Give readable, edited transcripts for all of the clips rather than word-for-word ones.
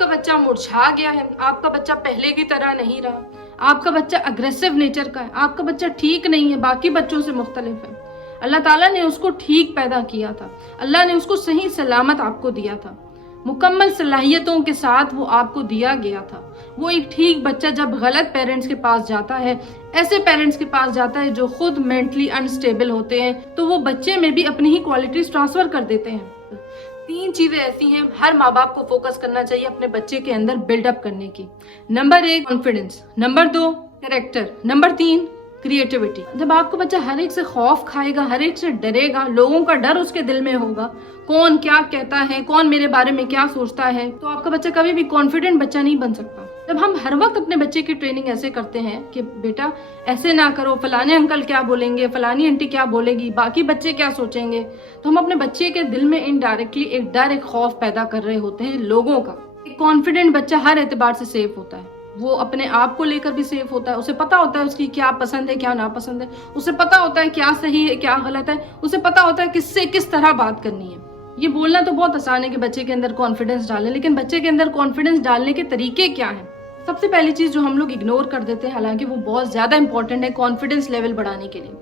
आपका बच्चा मुरझा गया है, आपका बच्चा पहले की तरह नहीं रहा, आपका बच्चा अग्रेसिव नेचर का है, आपका बच्चा ठीक नहीं है, बाकी बच्चों से मुख्तलिफ है। अल्लाह ताला ने उसको ठीक पैदा किया था, अल्लाह ने उसको सही सलामत आपको दिया था, मुकम्मल सलाहियतों के साथ वो आपको दिया गया था। वो एक ठीक बच्चा जब गलत पेरेंट्स के पास जाता है, ऐसे पेरेंट्स के पास जाता है जो खुद मेंटली अनस्टेबल होते हैं, तो वो बच्चे में भी अपनी ही क्वालिटीज ट्रांसफर कर देते हैं। 3 चीजें ऐसी हैं हर माँ बाप को फोकस करना चाहिए अपने बच्चे के अंदर बिल्डअप करने की। Number 1 confidence, number 2 character, number 3 creativity. जब आपका बच्चा हर एक से खौफ खाएगा, हर एक से डरेगा, लोगों का डर उसके दिल में होगा, कौन क्या कहता है, कौन मेरे बारे में क्या सोचता है, तो आपका बच्चा कभी भी कॉन्फिडेंट बच्चा नहीं बन सकता। जब हम हर वक्त अपने बच्चे की ट्रेनिंग ऐसे करते हैं कि बेटा ऐसे ना करो, फलाने अंकल क्या बोलेंगे, फलानी आंटी क्या बोलेगी, बाकी बच्चे क्या सोचेंगे, तो हम अपने बच्चे के दिल में इनडायरेक्टली एक डर, एक खौफ पैदा कर रहे होते हैं लोगों का। एक कॉन्फिडेंट बच्चा हर एतबार से सेफ होता है, वो अपने आप को लेकर भी सेफ होता है, उसे पता होता है उसकी क्या पसंद है क्या नापसंद है, उसे पता होता है क्या सही है क्या गलत है, उसे पता होता है किससे किस तरह बात करनी है। ये बोलना तो बहुत आसान है कि बच्चे के अंदर कॉन्फिडेंस डालें, लेकिन बच्चे के अंदर कॉन्फिडेंस डालने के तरीके क्या हैं? सबसे पहली चीज जो हम लोग इग्नोर कर देते हैं, हालांकि वो बहुत ज्यादा इंपॉर्टेंट है कॉन्फिडेंस लेवल बढ़ाने के लिए,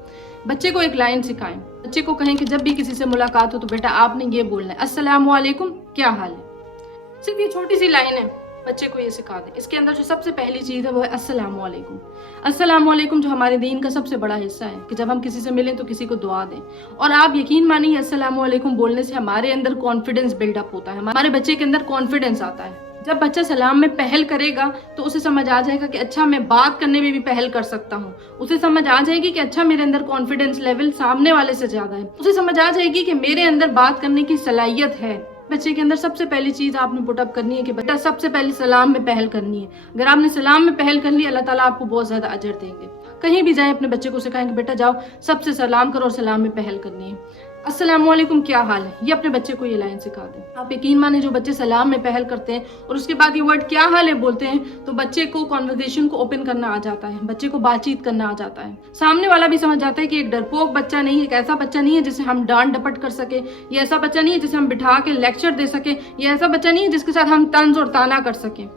बच्चे को एक लाइन सिखाएं। बच्चे को कहें कि जब भी किसी से मुलाकात हो तो बेटा आपने ये बोलना है, अस्सलामु अलैकुम, क्या हाल है। सिर्फ ये छोटी सी लाइन है, बच्चे को ये सिखा दें। इसके अंदर जो सबसे पहली चीज है वो है अस्सलामु अलैकुम। अस्सलामु अलैकुम जो हमारे दीन का सबसे बड़ा हिस्सा है कि जब हम किसी से मिलें तो किसी को दुआ दें। और आप यकीन मानिए अस्सलामु अलैकुम बोलने से हमारे अंदर कॉन्फिडेंस बिल्डअप होता है, हमारे बच्चे के अंदर कॉन्फिडेंस आता है। जब बच्चा सलाम में पहल करेगा तो उसे समझ आ जाएगा कि अच्छा मैं बात करने में भी पहल कर सकता हूँ, उसे समझ आ जाएगी कि अच्छा मेरे अंदर कॉन्फिडेंस लेवल सामने वाले से ज्यादा है, उसे समझ आ जाएगी कि मेरे अंदर बात करने की सलाहियत है। बच्चे के अंदर सबसे पहली चीज आपने पुटअप करनी है कि बेटा सबसे पहले सलाम में पहल करनी है। अगर आपने सलाम में पहल कर ली, अल्लाह ताला आपको बहुत ज्यादा अजर देंगे। कहीं भी जाए अपने बच्चे को सिखाएंगे बेटा जाओ सबसे सलाम करो और सलाम में पहल करनी है। अस्सलामु अलैकुम क्या हाल है, ये अपने बच्चे को ये लाइन सिखा दें। आप यकीन माने जो बच्चे सलाम में पहल करते हैं और उसके बाद ये वर्ड क्या हाल है बोलते हैं तो बच्चे को कॉन्वर्सेशन को ओपन करना आ जाता है, बच्चे को बातचीत करना आ जाता है। सामने वाला भी समझ जाता है कि एक डरपोक बच्चा नहीं है, एक ऐसा बच्चा नहीं है जिसे हम डांट डपट कर सके, ये ऐसा बच्चा नहीं है जिसे हम बिठा के लेक्चर दे सके, ये ऐसा बच्चा नहीं है जिसके साथ हम तंज और ताना कर सके।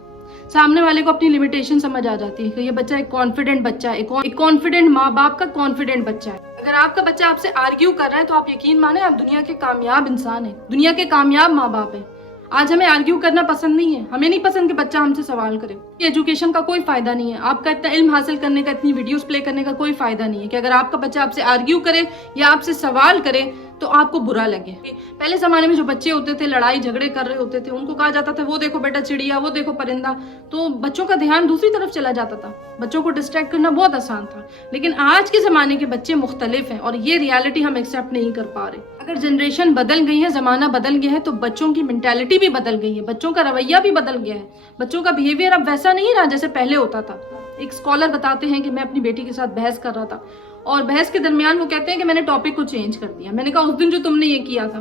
सामने वाले को अपनी लिमिटेशन समझ आ जाती है कि ये बच्चा एक कॉन्फिडेंट बच्चा है, एक कॉन्फिडेंट माँ बाप का कॉन्फिडेंट बच्चा है। अगर आपका बच्चा आपसे आर्ग्यू कर रहा है तो आप यकीन माने आप दुनिया के कामयाब इंसान है, दुनिया के कामयाब माँ बाप है। आज हमें आर्ग्यू करना पसंद नहीं है, हमें नहीं पसंद कि बच्चा हमसे सवाल करे। एजुकेशन का कोई फायदा नहीं है, आपका इतना इल्म हासिल करने का, इतनी वीडियोस प्ले करने का कोई फायदा नहीं है कि अगर आपका बच्चा आपसे आर्ग्यू करे या आपसे सवाल करे तो आपको बुरा लगे। पहले जमाने में जो बच्चे होते थे लड़ाई झगड़े कर रहे होते थे, उनको कहा जाता था वो देखो बेटा चिड़िया, वो देखो परिंदा, तो बच्चों का ध्यान दूसरी तरफ चला जाता था, बच्चों को डिस्ट्रैक्ट करना बहुत आसान था। लेकिन आज के जमाने के बच्चे मुख्तलिफ हैं और ये रियलिटी हम एक्सेप्ट नहीं कर पा रहे। अगर जनरेशन बदल गई है, जमाना बदल गया है, तो बच्चों की मेंटालिटी भी बदल गई है, बच्चों का रवैया भी बदल गया है, बच्चों का बिहेवियर अब वैसा नहीं रहा जैसे पहले होता था। एक स्कॉलर बताते हैं कि मैं अपनी बेटी के साथ बहस कर रहा था और बहस के दरमियान वो कहते हैं कि मैंने टॉपिक को चेंज कर दिया। मैंने कहा उस दिन जो तुमने ये किया था,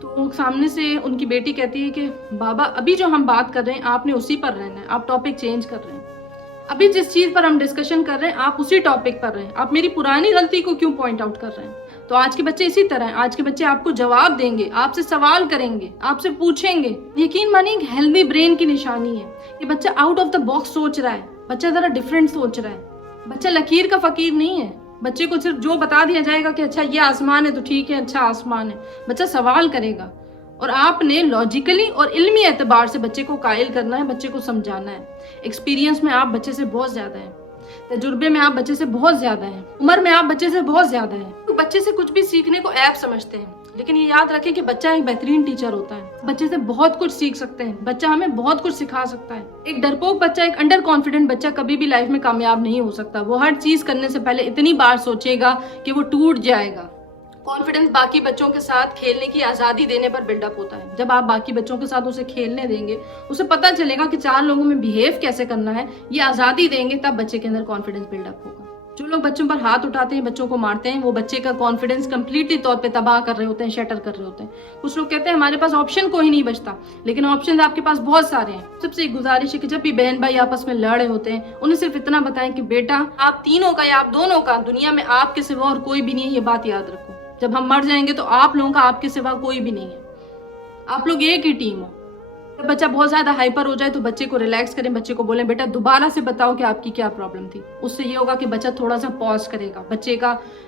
तो सामने से उनकी बेटी कहती है कि बाबा अभी जो हम बात कर रहे हैं आपने उसी पर रहना है, आप टॉपिक चेंज कर रहे हैं। अभी जिस चीज पर हम डिस्कशन कर रहे हैं आप उसी टॉपिक पर रहें, आप मेरी पुरानी गलती को क्यों पॉइंट आउट कर रहे हैं। तो आज के बच्चे इसी तरह हैं, आज के बच्चे आपको जवाब देंगे, आपसे सवाल करेंगे, आपसे पूछेंगे। यकीन मानिए एक हेल्दी ब्रेन की निशानी है, ये बच्चा आउट ऑफ द बॉक्स सोच रहा है, बच्चा जरा डिफरेंट सोच रहा है। बच्चा लकीर का फकीर नहीं है, बच्चे को सिर्फ जो बता दिया जाएगा कि अच्छा ये आसमान है तो ठीक है, अच्छा आसमान है, बच्चा सवाल करेगा। और आपने लॉजिकली और इल्मी एतबार से बच्चे को कायल करना है, बच्चे को समझाना है। एक्सपीरियंस में आप बच्चे से बहुत ज्यादा है, तजुर्बे में आप बच्चे से बहुत ज्यादा है, उम्र में आप बच्चे से बहुत ज्यादा है। तो बच्चे से कुछ भी सीखने को ऐप समझते हैं, लेकिन ये याद रखें कि बच्चा एक बेहतरीन टीचर होता है, बच्चे से बहुत कुछ सीख सकते हैं, बच्चा हमें बहुत कुछ सिखा सकता है। एक डरपोक बच्चा, एक अंडर कॉन्फिडेंट बच्चा कभी भी लाइफ में कामयाब नहीं हो सकता। वो हर चीज करने से पहले इतनी बार सोचेगा कि वो टूट जाएगा। कॉन्फिडेंस बाकी बच्चों के साथ खेलने की आज़ादी देने पर बिल्डअप होता है। जब आप बाकी बच्चों के साथ उसे खेलने देंगे, उसे पता चलेगा कि 4 लोगों में बिहेव कैसे करना है, ये आज़ादी देंगे, तब बच्चे के अंदर कॉन्फिडेंस बिल्डअप होगा। जो लोग बच्चों पर हाथ उठाते हैं, बच्चों को मारते हैं, वो बच्चे का कॉन्फिडेंस कंप्लीटली तौर पे तबाह कर रहे होते हैं, शटर कर रहे होते हैं। कुछ लोग कहते हैं हमारे पास ऑप्शन कोई नहीं बचता, लेकिन ऑप्शन आपके पास बहुत सारे हैं। सबसे एक गुजारिश है कि जब भी बहन भाई आपस में लड़ रहे होते हैं, उन्हें सिर्फ इतना बताएं कि बेटा आप तीनों का या आप दोनों का दुनिया में आपके सिवा और कोई भी नहीं है, ये बात याद रखो। जब हम मर जाएंगे तो आप लोगों का आपके सिवा कोई भी नहीं है, आप लोग एक ही टीम हो। जब बच्चा बहुत ज़्यादा हाइपर हो जाए तो बच्चे को रिलैक्स करें, बच्चे को बोलें बेटा दोबारा से बताओ कि आपकी क्या प्रॉब्लम थी। उससे ये होगा कि बच्चा थोड़ा सा पॉज करेगा,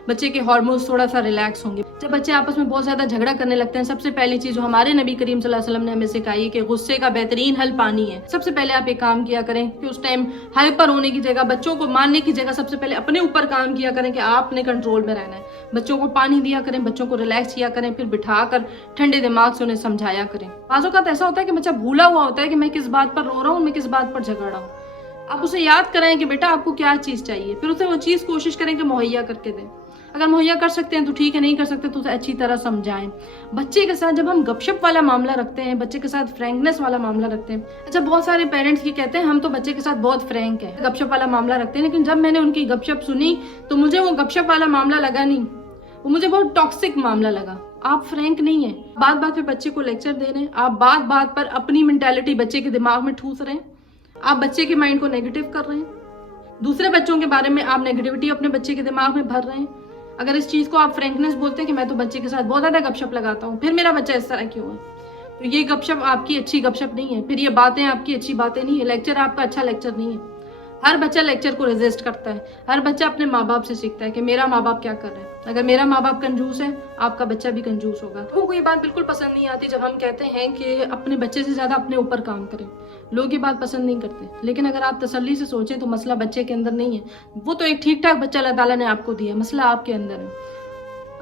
बच्चे के हार्मोन्स थोड़ा सा रिलैक्स होंगे। जब बच्चे आपस में बहुत ज़्यादा झगड़ा करने लगते हैं, सबसे पहली चीज़ जो हमारे नबी करीम सल्लल्लाहु अलैहि वसल्लम ने हमें सिखाई है कि गुस्से का बेहतरीन हल पानी है। सबसे पहले आप एक काम किया करें कि उस टाइम हाइपर होने की जगह, बच्चों को मारने की जगह सबसे पहले अपने ऊपर काम किया करें कि आपने कंट्रोल में रहना है। बच्चों को पानी दिया करें, बच्चों को रिलैक्स किया करें, फिर बिठा कर ठंडे दिमाग से उन्हें समझाया करें। बाज़ औक़ात ऐसा होता है कि बच्चा भूला हुआ होता है कि मैं किस बात पर रो रहा हूँ, मैं किस बात पर झगड़ रहा हूँ। आप उसे याद कराएं कि बेटा आपको क्या चीज़ चाहिए, फिर उसे वो चीज़ कोशिश करें कि मुहैया करके दें। अगर मुहैया कर सकते हैं तो ठीक है, नहीं कर सकते तो उसे अच्छी तरह समझाएं। बच्चे के साथ जब हम गपशप वाला मामला रखते हैं, बच्चे के साथ फ्रैंकनेस वाला मामला रखते हैं, अच्छा बहुत सारे पेरेंट्स ये कहते हैं हम तो बच्चे के साथ बहुत फ्रैंक है, गपशप वाला मामला रखते हैं, लेकिन जब मैंने उनकी गपशप सुनी तो मुझे वो गपशप वाला मामला लगा नहीं, वो मुझे बहुत टॉक्सिक मामला लगा। आप फ्रैंक नहीं है, बात बात पे बच्चे को लेक्चर दे रहे हैं, आप बात बात पर अपनी मेंटालिटी बच्चे के दिमाग में ठूस रहे हैं, आप बच्चे के माइंड को नेगेटिव कर रहे हैं, दूसरे बच्चों के बारे में आप नेगेटिविटी अपने बच्चे के दिमाग में भर रहे हैं। अगर इस चीज़ को आप फ्रैंकनेस बोलते हैं कि मैं तो बच्चे के साथ बहुत ज़्यादा गपशप लगाता हूँ, फिर मेरा बच्चा इस तरह क्यों है, तो ये गपशप आपकी अच्छी गपशप नहीं है, फिर ये बातें आपकी अच्छी बातें नहीं है, लेक्चर आपका अच्छा लेक्चर नहीं है। हर बच्चा लेक्चर को रेजिस्ट करता है, हर बच्चा अपने माँ बाप से सीखता है कि मेरा माँ बाप क्या कर रहे हैं। अगर मेरा माँ बाप कंजूस है, आपका बच्चा भी कंजूस होगा। लोगों को ये बात बिल्कुल पसंद नहीं आती जब हम कहते हैं कि अपने बच्चे से ज़्यादा अपने ऊपर काम करें। लोग ये बात पसंद नहीं करते, लेकिन अगर आप तसल्ली से सोचें तो मसला बच्चे के अंदर नहीं है, वो तो एक ठीक ठाक बच्चा अल्लाह ताला ने आपको दिया, मसला आपके अंदर है,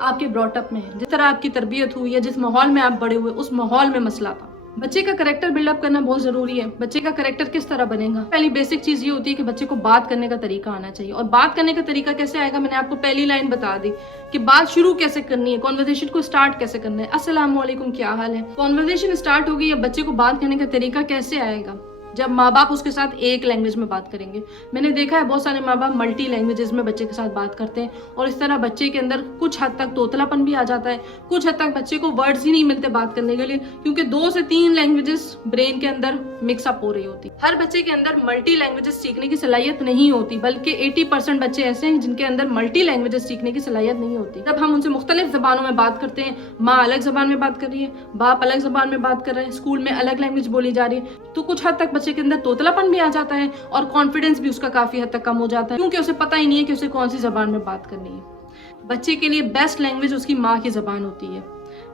आपके ब्रॉटअप में है। जिस तरह आपकी तरबियत हुई या जिस माहौल में आप बड़े हुए उस माहौल में मसला था। बच्चे का करेक्टर बिल्डअप करना बहुत जरूरी है। बच्चे का करेक्टर किस तरह बनेगा, पहली बेसिक चीज ये होती है कि बच्चे को बात करने का तरीका आना चाहिए। और बात करने का तरीका कैसे आएगा, मैंने आपको पहली लाइन बता दी कि बात शुरू कैसे करनी है, कॉन्वर्सेशन को स्टार्ट कैसे करना है। अस्सलाम वालेकुम, क्या हाल है, कॉन्वर्सेशन स्टार्ट होगी। अब बच्चे को बात करने का तरीका कैसे आएगा, जब माँ बाप उसके साथ एक लैंग्वेज में बात करेंगे। मैंने देखा है बहुत सारे माँ बाप मल्टी लैंग्वेजेस में बच्चे के साथ बात करते हैं और इस तरह बच्चे के अंदर कुछ हद तक तोतलापन भी आ जाता है, कुछ हद तक बच्चे को वर्ड्स ही नहीं मिलते बात करने के लिए, क्योंकि 2 से 3 लैंग्वेजेस ब्रेन के अंदर मिक्सअप हो रही होती। हर बच्चे के अंदर मल्टी लैंग्वेजेस सीखने की सलाहियत नहीं होती, बल्कि 80% बच्चे ऐसे हैं जिनके अंदर मल्टी लैंग्वेजेस सीखने की सलाहियत नहीं होती। जब हम उनसे मुख्तलिफ जबानों में बात करते हैं, माँ अलग जबान में बात कर रही है, बाप अलग जबान में बात कर रहे हैं, स्कूल में अलग लैंग्वेज बोली जा रही है, तो कुछ हद तक बच्चे के अंदर तोतलापन भी आ जाता है और कॉन्फिडेंस भी उसका काफी हद तक कम हो जाता है, क्योंकि उसे पता ही नहीं है कि उसे कौन सी जबान में बात करनी है। बच्चे के लिए बेस्ट लैंग्वेज उसकी माँ की जबान होती है।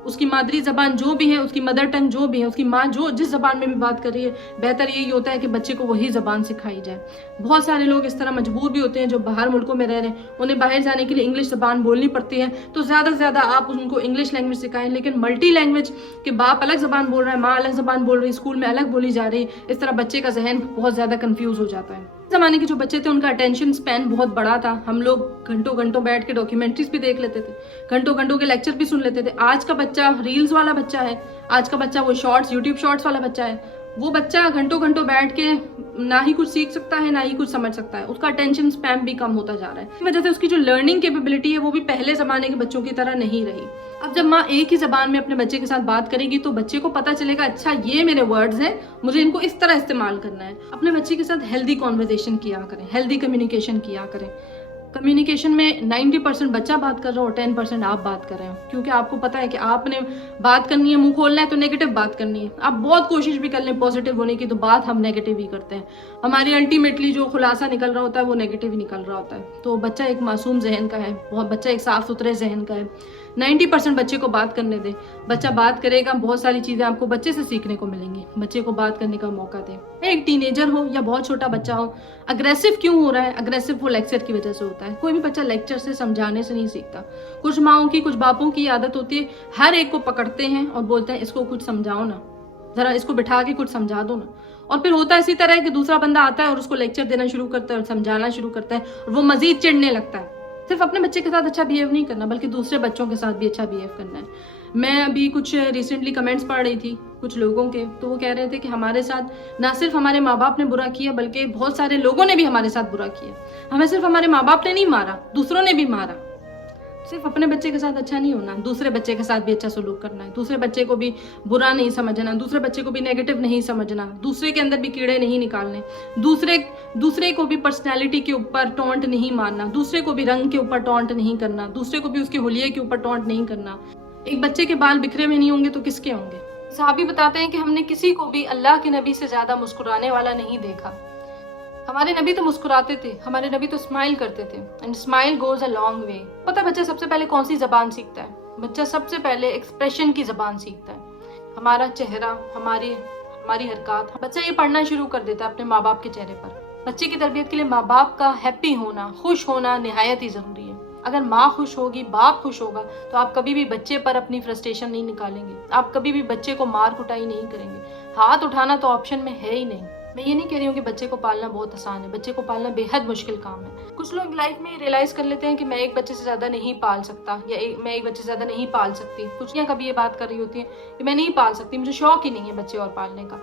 उसकी मादरी जबान जो भी है, उसकी मदर टंग जो भी है, उसकी माँ जो जिस जबान में भी बात कर रही है, बेहतर यही होता है कि बच्चे को वही जबान सिखाई जाए। बहुत सारे लोग इस तरह मजबूर भी होते हैं जो बाहर मुल्कों में रह रहे हैं, उन्हें बाहर जाने के लिए इंग्लिश जबान बोलनी पड़ती है, तो ज़्यादा से ज़्यादा आप उनको इंग्लिश लैंग्वेज सिखाएं। लेकिन मल्टी लैंग्वेज के बाप अलग जबान बोल रहा है, माँ अलग जबान बोल रही है, स्कूल में अलग बोली जा रही है, इस तरह बच्चे का जहन बहुत ज़्यादा कन्फ्यूज हो जाता है। ज़माने के जो बच्चे थे उनका अटेंशन स्पैन बहुत बड़ा था, हम लोग घंटों घंटों बैठ के डॉक्यूमेंट्रीज भी देख लेते थे, घंटों घंटों के लेक्चर भी सुन लेते थे। आज का बच्चा रील्स वाला बच्चा है, आज का बच्चा वो शॉर्ट्स, यूट्यूब शॉर्ट्स वाला बच्चा है। वो बच्चा घंटों घंटों बैठ के ना ही कुछ सीख सकता है, ना ही कुछ समझ सकता है, उसका अटेंशन स्पैन भी कम होता जा रहा है। इस वजह से उसकी जो लर्निंग कैपेबिलिटी है वो भी पहले ज़माने के बच्चों की तरह नहीं रही। अब जब माँ एक ही ज़बान में अपने बच्चे के साथ बात करेगी तो बच्चे को पता चलेगा, अच्छा ये मेरे वर्ड्स हैं, मुझे इनको इस तरह इस्तेमाल करना है। अपने बच्चे के साथ हेल्दी कॉन्वर्सेशन किया करें, हेल्दी कम्युनिकेशन किया करें। कम्युनिकेशन में 90% बच्चा बात कर रहा हो, 10% आप बात कर रहे हो, क्योंकि आपको पता है कि आपने बात करनी है, मुंह खोलना है तो नेगेटिव बात करनी है। आप बहुत कोशिश भी कर लें पॉजिटिव होने की तो बात हम नेगेटिव ही करते हैं, हमारी अल्टीमेटली जो खुलासा निकल रहा होता है वो नेगेटिव ही निकल रहा होता है। तो बच्चा एक मासूम जहन का है, बहुत बच्चा एक साफ सुथरे जहन का है। 90% बच्चे को बात करने दें, बच्चा बात करेगा, बहुत सारी चीज़ें आपको बच्चे से सीखने को मिलेंगी। बच्चे को बात करने का मौका दें। एक टीनेजर हो या बहुत छोटा बच्चा हो, अग्रेसिव क्यों हो रहा है, अग्रेसिव वो लेक्चर की वजह से होता है। कोई भी बच्चा लेक्चर से, समझाने से नहीं सीखता। कुछ माओं की, कुछ बापों की आदत होती है, हर एक को पकड़ते हैं और बोलते हैं इसको कुछ समझाओ ना, जरा इसको बिठा के कुछ समझा दो ना। और फिर होता है इसी तरह कि दूसरा बंदा आता है और उसको लेक्चर देना शुरू करता है और समझाना शुरू करता है और वो मजीद चिढ़ने लगता है। सिर्फ अपने बच्चे के साथ अच्छा बिहेव नहीं करना, बल्कि दूसरे बच्चों के साथ भी अच्छा बिहेव करना है। मैं अभी कुछ रिसेंटली कमेंट्स पढ़ रही थी कुछ लोगों के, तो वो कह रहे थे कि हमारे साथ ना सिर्फ हमारे माँ बाप ने बुरा किया, बल्कि बहुत सारे लोगों ने भी हमारे साथ बुरा किया। हमें सिर्फ हमारे माँ बाप ने नहीं मारा, दूसरों ने भी मारा। सिर्फ अपने बच्चे के साथ अच्छा नहीं होना, दूसरे बच्चे के साथ भी अच्छा सलूक करना है। दूसरे बच्चे को भी बुरा नहीं समझना, दूसरे बच्चे को भी नेगेटिव नहीं समझना, दूसरे के अंदर भी कीड़े नहीं निकालने, दूसरे को भी पर्सनैलिटी के ऊपर टॉन्ट नहीं मारना, दूसरे को भी रंग के ऊपर टॉन्ट नहीं करना, दूसरे को भी उसके हुलिये के ऊपर टॉन्ट नहीं करना। एक बच्चे के बाल बिखरे में नहीं होंगे तो किसके होंगे? सहाबी बताते हैं कि हमने किसी को भी अल्लाह के नबी से ज़्यादा मुस्कुराने वाला नहीं देखा। हमारे नबी तो मुस्कुराते थे, हमारे नबी तो स्माइल करते थे, and smile goes a long way. पता है बच्चा सबसे पहले कौन सी ज़बान सीखता है? बच्चा सबसे पहले एक्सप्रेशन की ज़बान सीखता है। हमारा चेहरा, हमारी हरकत। बच्चा ये पढ़ना शुरू कर देता है अपने माँ बाप के चेहरे पर। बच्चे की तरबियत के लिए माँ बाप का हैप्पी होना, खुश होना निहायत ही ज़रूरी है। अगर माँ खुश होगी, बाप खुश होगा, तो आप कभी भी बच्चे पर अपनी फ्रस्ट्रेशन नहीं निकालेंगे, आप कभी भी बच्चे को मार कुटाई नहीं करेंगे। हाथ उठाना तो ऑप्शन में है ही नहीं। मैं ये नहीं कह रही हूँ कि बच्चे को पालना बहुत आसान है, बच्चे को पालना बेहद मुश्किल काम है। कुछ लोग लाइफ में रियलाइज कर लेते हैं कि मैं एक बच्चे से ज़्यादा नहीं पाल सकता, या मैं एक बच्चे से ज़्यादा नहीं पाल सकती। कुछ यहाँ कभी ये बात कर रही होती है कि मैं नहीं पाल सकती, मुझे शौक ही नहीं है बच्चे और पालने का।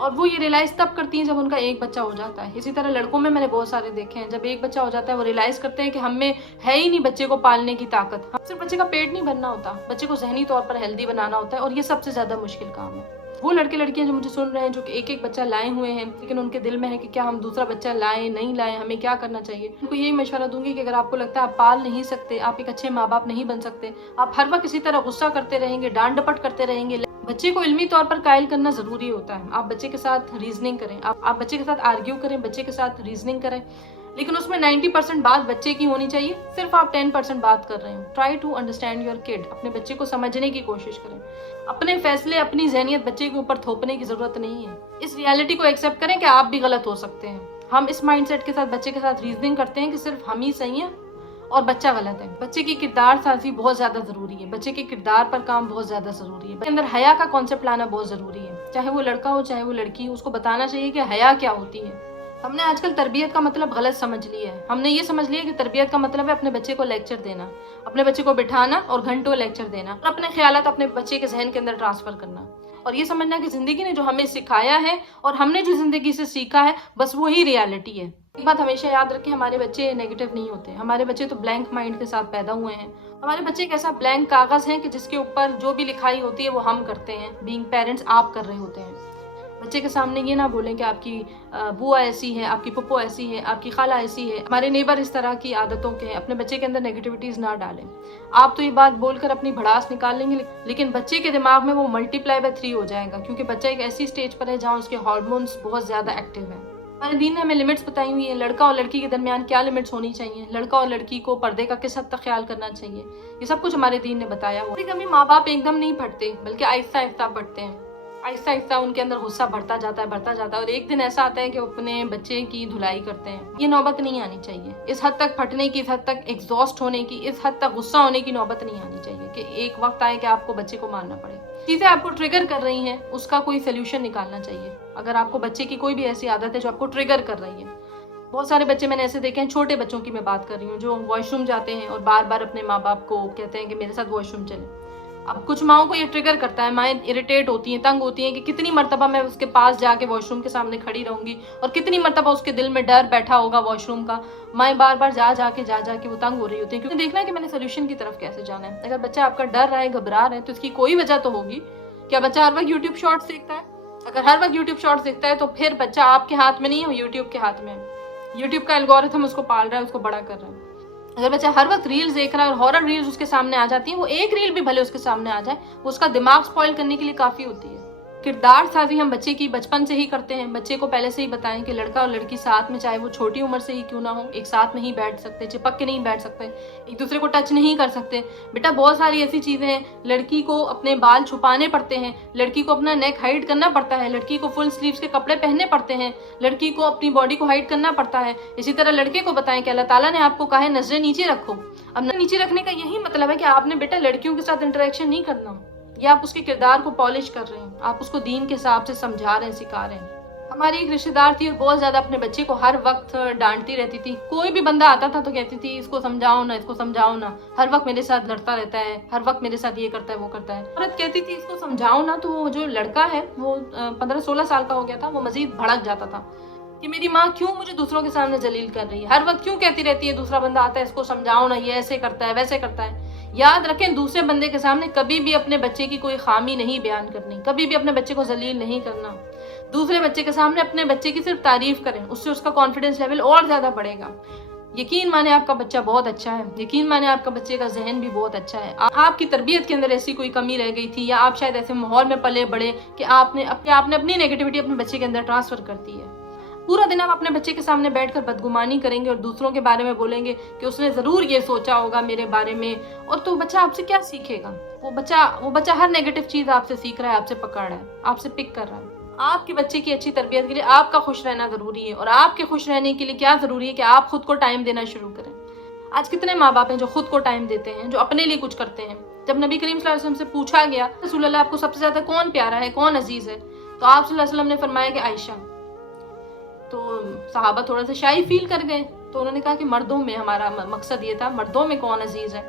और वो ये रियलाइज तब करती हैं जब उनका एक बच्चा हो जाता है। इसी तरह लड़कों में मैंने बहुत सारे देखे हैं, जब एक बच्चा हो जाता है वो रियलाइज करते हैं कि हम में है ही नहीं बच्चे को पालने की ताकत। हम सिर्फ बच्चे का पेट नहीं भरना होता, बच्चे को जहनी तौर पर हेल्दी बनाना होता है, और ये सबसे ज्यादा मुश्किल काम है। वो लड़के लड़कियां जो मुझे सुन रहे हैं, जो कि एक एक बच्चा लाए हुए हैं, लेकिन उनके दिल में है कि क्या हम दूसरा बच्चा लाएं, नहीं लाएं, हमें क्या करना चाहिए, उनको यही मशवरा दूंगी कि अगर आपको लगता है आप पाल नहीं सकते, आप एक अच्छे माँ बाप नहीं बन सकते, आप हर वक्त इसी तरह गुस्सा करते रहेंगे, डांट डपट करते रहेंगे। बच्चे को इल्मी तौर पर कायल करना जरूरी होता है। आप बच्चे के साथ रीजनिंग करें, आप बच्चे के साथ आर्ग्यू करें, बच्चे के साथ रीजनिंग करें, लेकिन उसमें 90% बात बच्चे की होनी चाहिए, सिर्फ आप 10% बात कर रहे हो। Try to understand your kid. अपने बच्चे को समझने की कोशिश करें। अपने फैसले, अपनी ज़हनियत बच्चे के ऊपर थोपने की जरूरत नहीं है। इस रियलिटी को एक्सेप्ट करें कि आप भी गलत हो सकते हैं। हम इस माइंडसेट के साथ बच्चे के साथ रीजनिंग करते हैं कि सिर्फ हम ही सही हैं और बच्चा गलत है। बच्चे की किरदार साजी बहुत ज्यादा जरूरी है, बच्चे के किरदार पर काम बहुत ज्यादा जरूरी है। बच्चे अंदर हया का कॉन्सेप्ट लाना बहुत जरूरी है। चाहे वो लड़का हो चाहे वो लड़की हो, उसको बताना चाहिए कि हया क्या होती है। हमने आजकल तरबियत का मतलब गलत समझ लिया है। हमने ये समझ लिया कि तरबियत का मतलब है अपने बच्चे को लेक्चर देना, अपने बच्चे को बिठाना और घंटों लेक्चर देना, और अपने ख्यालात अपने बच्चे के जहन के अंदर ट्रांसफर करना, और ये समझना कि जिंदगी ने जो हमें सिखाया है और हमने जो जिंदगी से सीखा है बस वही रियलिटी है। एक बात हमेशा याद रखें, हमारे बच्चे नेगेटिव नहीं होते। हमारे बच्चे तो ब्लैंक माइंड के साथ पैदा हुए हैं। हमारे बच्चे एक ऐसा ब्लैंक कागज है कि जिसके ऊपर जो भी लिखाई होती है वो हम करते हैं। बीइंग पेरेंट्स आप कर रहे होते हैं। बच्चे के सामने ये ना बोलें कि आपकी बुआ ऐसी है, आपकी पप्पो ऐसी है, आपकी खाला ऐसी है, हमारे नेबर इस तरह की आदतों के हैं। अपने बच्चे के अंदर नेगेटिविटीज ना डालें। आप तो ये बात बोलकर अपनी भड़ास निकाल लेंगे, लेकिन बच्चे के दिमाग में वो मल्टीप्लाई बाय 3 हो जाएगा, क्योंकि बच्चा एक ऐसी स्टेज पर है जहाँ उसके हार्मोन्स बहुत ज्यादा एक्टिव हैं। हमारे दीन ने हमें लिमिट्स बताई हुई है। लड़का और लड़की के दरमियान क्या लिमिट्स होनी चाहिए, लड़का और लड़की को पर्दे का किस हद तक ख्याल करना चाहिए, ये सब कुछ हमारे दीन ने बताया हुआ। कभी माँ बाप एकदम नहीं पढ़ते, बल्कि आहिस्ता आहिस्ता पढ़ते हैं। आहिस्ता आहिस्ता उनके अंदर गुस्सा बढ़ता जाता है, और एक दिन ऐसा आता है कि वो अपने बच्चे की धुलाई करते हैं। ये नौबत नहीं आनी चाहिए। इस हद तक फटने की, इस हद तक एग्जॉस्ट होने की, इस हद तक गुस्सा होने की नौबत नहीं आनी चाहिए कि एक वक्त आए कि आपको बच्चे को मारना पड़े। चीजें आपको ट्रिगर कर रही हैं, उसका कोई सोल्यूशन निकालना चाहिए। अगर आपको बच्चे की कोई भी ऐसी आदत है जो आपको ट्रिगर कर रही है, बहुत सारे बच्चे मैंने ऐसे देखे हैं, छोटे बच्चों की मैं बात कर रही हूँ, जो वॉशरूम जाते हैं और बार बार अपने माँ बाप को कहते हैं कि मेरे साथ वॉशरूम चले। अब कुछ माओं को ये ट्रिगर करता है, माएँ इरिटेट होती हैं, तंग होती हैं कि कितनी मर्तबा मैं उसके पास जाके वॉशरूम के सामने खड़ी रहूंगी, और कितनी मर्तबा उसके दिल में डर बैठा होगा वॉशरूम का। माएँ बार बार जा जाके वो तंग हो रही होती है, क्योंकि देखना है कि मैंने सोल्यूशन की तरफ कैसे जाना है। अगर बच्चा आपका डर रहा है, घबरा रहा है, तो इसकी कोई वजह तो होगी। क्या बच्चा हर वक्त यूट्यूब शॉर्ट्स देखता है? अगर हर वक्त यूट्यूब शॉर्ट्स देखता है तो फिर बच्चा आपके हाथ में नहीं है, यूट्यूब के हाथ में है। यूट्यूब का एल्गोरिथम उसको पाल रहा है, उसको बड़ा कर रहा है। अगर बच्चा हर वक्त रील्स देख रहा है और हॉरर रील्स उसके सामने आ जाती हैं, वो एक रील भी भले उसके सामने आ जाए, वो उसका दिमाग स्पॉइल करने के लिए काफी होती है। किरदार साजी हम बच्चे की बचपन से ही करते हैं। बच्चे को पहले से ही बताएं कि लड़का और लड़की साथ में, चाहे वो छोटी उम्र से ही क्यों ना हो, एक साथ में ही बैठ सकते, चिपक के नहीं बैठ सकते, एक दूसरे को टच नहीं कर सकते। बेटा बहुत सारी ऐसी चीजें हैं, लड़की को अपने बाल छुपाने पड़ते हैं, लड़की को अपना नेक हाइड करना पड़ता है, लड़की को फुल स्लीव्स के कपड़े पहनने पड़ते हैं, लड़की को अपनी बॉडी को हाइड करना पड़ता है। इसी तरह लड़के को बताएं कि अल्लाह ताला ने आपको कहा है नजरें नीचे रखो। अब नीचे रखने का यही मतलब है कि आपने बेटा लड़कियों के साथ इंटरेक्शन नहीं करना, या आप उसके किरदार को पॉलिश कर रहे हैं, आप उसको दीन के हिसाब से समझा रहे हैं, सिखा रहे हैं। हमारी एक रिश्तेदार थी और बहुत ज्यादा अपने बच्चे को हर वक्त डांटती रहती थी। कोई भी बंदा आता था तो कहती थी इसको समझाओ ना, इसको समझाओ ना, हर वक्त मेरे साथ लड़ता रहता है, हर वक्त मेरे साथ ये करता है वो करता है। औरत कहती थी इसको समझाओ ना, तो वो जो लड़का है वो 15-16 साल का हो गया था, वो मजीद भड़क जाता था कि मेरी माँ क्यों मुझे दूसरों के सामने जलील कर रही है, हर वक्त क्यों कहती रहती है दूसरा बंदा आता है इसको समझाओ ना, ये ऐसे करता है वैसे करता है। याद रखें, दूसरे बंदे के सामने कभी भी अपने बच्चे की कोई खामी नहीं बयान करनी, कभी भी अपने बच्चे को जलील नहीं करना। दूसरे बच्चे के सामने अपने बच्चे की सिर्फ तारीफ करें, उससे उसका कॉन्फिडेंस लेवल और ज्यादा बढ़ेगा। यकीन माने आपका बच्चा बहुत अच्छा है, यकीन माने आपका बच्चे का जहन भी बहुत अच्छा है। आपकी तरबियत के अंदर ऐसी कोई कमी रह गई थी, या आप शायद ऐसे माहौल में पले बड़े कि आपने अपनी नेगेटिविटी अपने बच्चे के अंदर ट्रांसफर कर दी है। पूरा दिन आप अपने बच्चे के सामने बैठकर बदगुमानी करेंगे और दूसरों के बारे में बोलेंगे कि उसने जरूर ये सोचा होगा मेरे बारे में, और तो बच्चा आपसे क्या सीखेगा? वो बच्चा हर नेगेटिव चीज आपसे सीख रहा है, आपसे पकड़ रहा है, आपसे पिक कर रहा है। आपके बच्चे की अच्छी तरबियत के लिए आपका खुश रहना जरूरी है, और आपके खुश रहने के लिए क्या जरूरी है कि आप खुद को टाइम देना शुरू करें। आज कितने माँ बाप हैं जो खुद को टाइम देते हैं, जो अपने लिए कुछ करते हैं। जब नबी करीम सल्लल्लाहु अलैहि वसल्लम से पूछा गया रसूल अल्लाह आपको सबसे ज्यादा कौन प्यारा है, कौन अजीज है, तो आप सल्लल्लाहु अलैहि वसल्लम ने फरमाया कि आयशा। तो सहाबा थोड़ा सा शाई फील कर गए, तो उन्होंने कहा कि मर्दों में, हमारा मकसद ये था मर्दों में कौन अजीज है।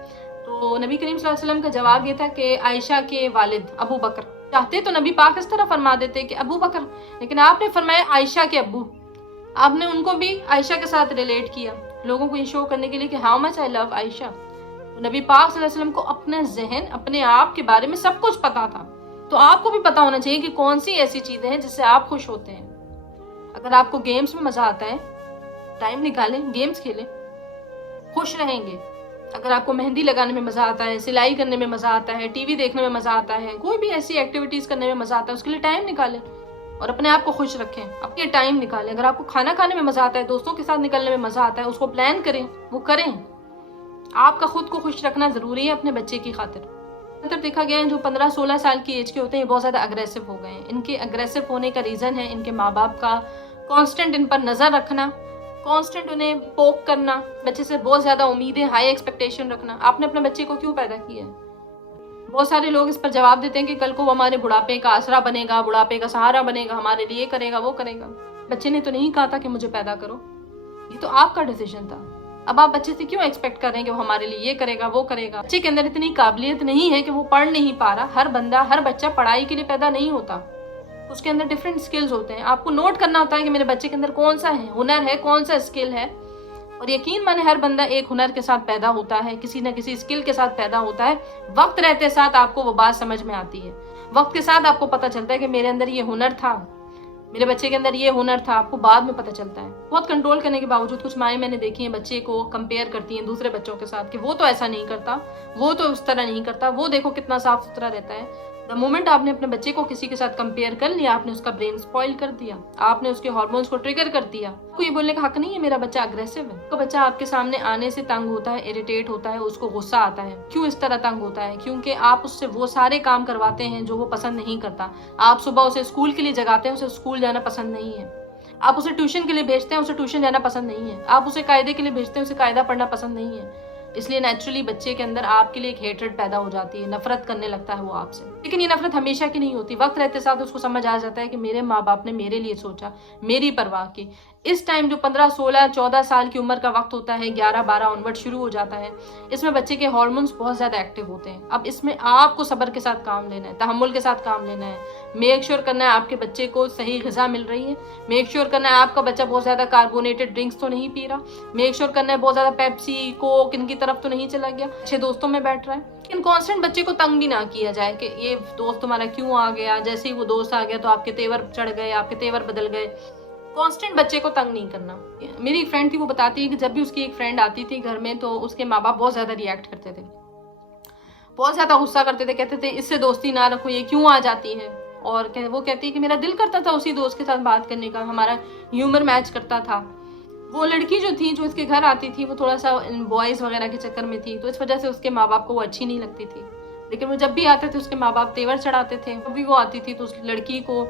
तो नबी करीम सल्लल्लाहु अलैहि वसल्लम का जवाब ये था कि आयशा के वालिद अबू बकर। चाहते तो नबी पाक इस तरह फरमा देते कि अबू बकर, लेकिन आपने फरमाया आयशा के अब्बू। आपने उनको भी आयशा के साथ रिलेट किया, लोगों को ये शो करने के लिए कि how much I love Ayesha. तो नबी पाक सल्लल्लाहु अलैहि वसल्लम को अपना जहन, अपने आप के बारे में सब कुछ पता था। तो आपको भी पता होना चाहिए कि कौन सी ऐसी चीजें हैं जिससे आप खुश होते हैं। अगर आपको गेम्स में मजा आता है, टाइम निकालें, गेम्स खेलें, खुश रहेंगे। अगर आपको मेहंदी लगाने में मजा आता है, सिलाई करने में मजा आता है, टीवी देखने में मजा आता है, कोई भी ऐसी एक्टिविटीज करने में मजा आता है, उसके लिए टाइम निकालें और अपने आप को खुश रखें, अपने टाइम निकालें। अगर आपको खाना खाने में मजा आता है, दोस्तों के साथ निकलने में मजा आता है, उसको प्लान करें, वो करें। आपका खुद को खुश रखना जरूरी है अपने बच्चे की खातिर। देखा गया है जो 15-16 साल की एज के होते हैं बहुत ज्यादा अग्रेसिव हो गए हैं। इनके अग्रेसिव होने का रीजन है इनके माँ बाप का कांस्टेंट इन पर नजर रखना, कांस्टेंट उन्हें पोक करना, बच्चे से बहुत ज्यादा उम्मीदें, हाई एक्सपेक्टेशन रखना। आपने अपने बच्चे को क्यों पैदा किया है? बहुत सारे लोग इस पर जवाब देते हैं कि कल को वो हमारे बुढ़ापे का आसरा बनेगा, बुढ़ापे का सहारा बनेगा, हमारे लिए करेगा, वो करेगा। बच्चे ने तो नहीं कहा था कि मुझे पैदा करो, ये तो आपका डिसीजन था। अब आप बच्चे से क्यों एक्सपेक्ट कर रहे हैं कि वो हमारे लिए ये करेगा, वो करेगा? बच्चे के अंदर इतनी काबिलियत नहीं है कि वो पढ़ नहीं पा रहा। हर बच्चा पढ़ाई के लिए पैदा नहीं होता, उसके अंदर डिफरेंट स्किल्स होते हैं। आपको नोट करना होता है कि मेरे बच्चे के अंदर कौन सा है, हुनर है, कौन सा स्किल है। और यकीन माने हर बंदा एक हुनर के साथ पैदा होता है, किसी न किसी स्किल के साथ पैदा होता है। वक्त रहते साथ आपको वो बात समझ में आती है, वक्त के साथ आपको पता चलता है कि मेरे अंदर ये हुनर था, मेरे बच्चे के अंदर ये हुनर था। आपको बाद में पता चलता है। बहुत कंट्रोल करने के बावजूद कुछ माएँ मैंने देखी हैं बच्चे को कंपेयर करती हैं दूसरे बच्चों के साथ कि वो तो ऐसा नहीं करता, वो तो उस तरह नहीं करता, वो देखो कितना साफ सुथरा रहता है। द मोमेंट आपने अपने बच्चे को किसी के साथ कंपेयर कर लिया, आपने उसका ब्रेन स्पॉइल कर दिया, आपने उसके हार्मोन्स को ट्रिगर कर दिया। आपको ये बोलने का हक नहीं है मेरा बच्चा अग्रेसिव है। तो बच्चा आपके सामने आने से तंग होता है, इरिटेट होता है, उसको गुस्सा आता है। क्यों इस तरह तंग होता है? क्योंकि आप उससे वो सारे काम करवाते हैं जो वो पसंद नहीं करता। आप सुबह उसे स्कूल के लिए जगाते हैं, उसे स्कूल जाना पसंद नहीं है। आप उसे ट्यूशन के लिए भेजते हैं, उसे ट्यूशन जाना पसंद नहीं है। आप उसे कायदे के लिए भेजते हैं, उसे कायदा पढ़ना पसंद नहीं है। इसलिए नेचुरली बच्चे के अंदर आपके लिए एक हेट्रेड पैदा हो जाती है, नफरत करने लगता है वो आपसे। लेकिन ये नफरत हमेशा की नहीं होती। वक्त रहते साथ उसको समझ आ जाता है कि मेरे माँ बाप ने मेरे लिए सोचा, मेरी परवाह की। इस टाइम जो 15, 16, 14 साल की उम्र का वक्त होता है, 11, 12 ऑनवर्ड शुरू हो जाता है, इसमें बच्चे के हार्मोन्स बहुत ज्यादा एक्टिव होते हैं। अब इसमें आपको सब्र के साथ काम लेना है, तहम्मुल के साथ काम लेना है। मेक श्योर करना है आपके बच्चे को सही ग़िज़ा मिल रही है। मेक श्योर करना है आपका बच्चा बहुत ज्यादा कार्बोनेटेड ड्रिंक्स तो नहीं पी रहा। मेक श्योर करना है बहुत ज्यादा पेप्सी, कोक इनकी तरफ तो नहीं चला गया, अच्छे दोस्तों में बैठ रहा है। लेकिन कॉन्स्टेंट बच्चे को तंग भी ना किया जाए कि ये दोस्त तुम्हारा क्यों आ गया, जैसे ही वो दोस्त आ गया तो आपके तेवर चढ़ गए, आपके तेवर बदल गए। कांस्टेंट बच्चे को तंग नहीं करना। मेरी एक फ्रेंड थी, वो बताती है कि जब भी उसकी एक फ्रेंड आती थी घर में तो उसके माँ बाप बहुत ज्यादा रिएक्ट करते थे, बहुत ज्यादा गुस्सा करते थे, कहते थे इससे दोस्ती ना रखो, ये क्यों आ जाती है। और वो कहती है कि मेरा दिल करता था उसी दोस्त के साथ बात करने का, हमारा ह्यूमर मैच करता था। वो लड़की जो थी जो इसके घर आती थी वो थोड़ा सा बॉयज वगैरह के चक्कर में थी, तो इस वजह से उसके माँ बाप को वो अच्छी नहीं लगती थी। लेकिन वो जब भी आते थे उसके माँ बाप तेवर चढ़ाते थे। जब भी वो आती थी तो उस लड़की को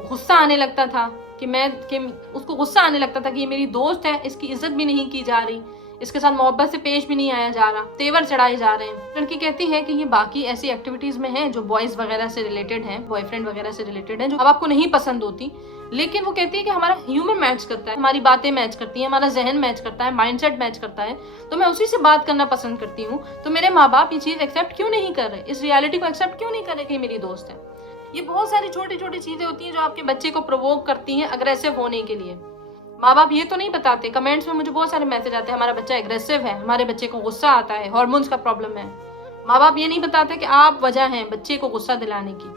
गुस्सा आने लगता था कि उसको गुस्सा आने लगता था कि ये मेरी दोस्त है, इसकी इज्जत भी नहीं की जा रही, इसके साथ मोहब्बत से पेश भी नहीं आया जा रहा, तेवर चढ़ाए जा रहे हैं। लड़की कहती है कि ये बाकी ऐसी एक्टिविटीज में है जो बॉयज वगैरह से रिलेटेड हैं, बॉयफ्रेंड वगैरह से रिलेटेड है, जो अब आपको नहीं पसंद होती। लेकिन वो कहती है कि हमारा ह्यूमर मैच करता है, हमारी बातें मैच करती हैं, हमारा जहन मैच करता है, माइंडसेट मैच करता है, तो मैं उसी से बात करना पसंद करती हूँ। तो मेरे माँ बाप ये चीज एक्सेप्ट क्यों नहीं कर रहे, इस रियलिटी को एक्सेप्ट क्यों नहीं कर रहे कि मेरी दोस्त है। ये बहुत सारी छोटी छोटी चीजें होती हैं जो आपके बच्चे को प्रोवोक करती हैं अग्रेसिव होने के लिए। माँ बाप ये तो नहीं बताते। कमेंट्स में मुझे बहुत सारे मैसेज आते हैं हमारा बच्चा एग्रेसिव है, हमारे बच्चे को गुस्सा आता है, हार्मोन्स का प्रॉब्लम है। माँ बाप ये नहीं बताते कि आप वजह हैं बच्चे को गुस्सा दिलाने की।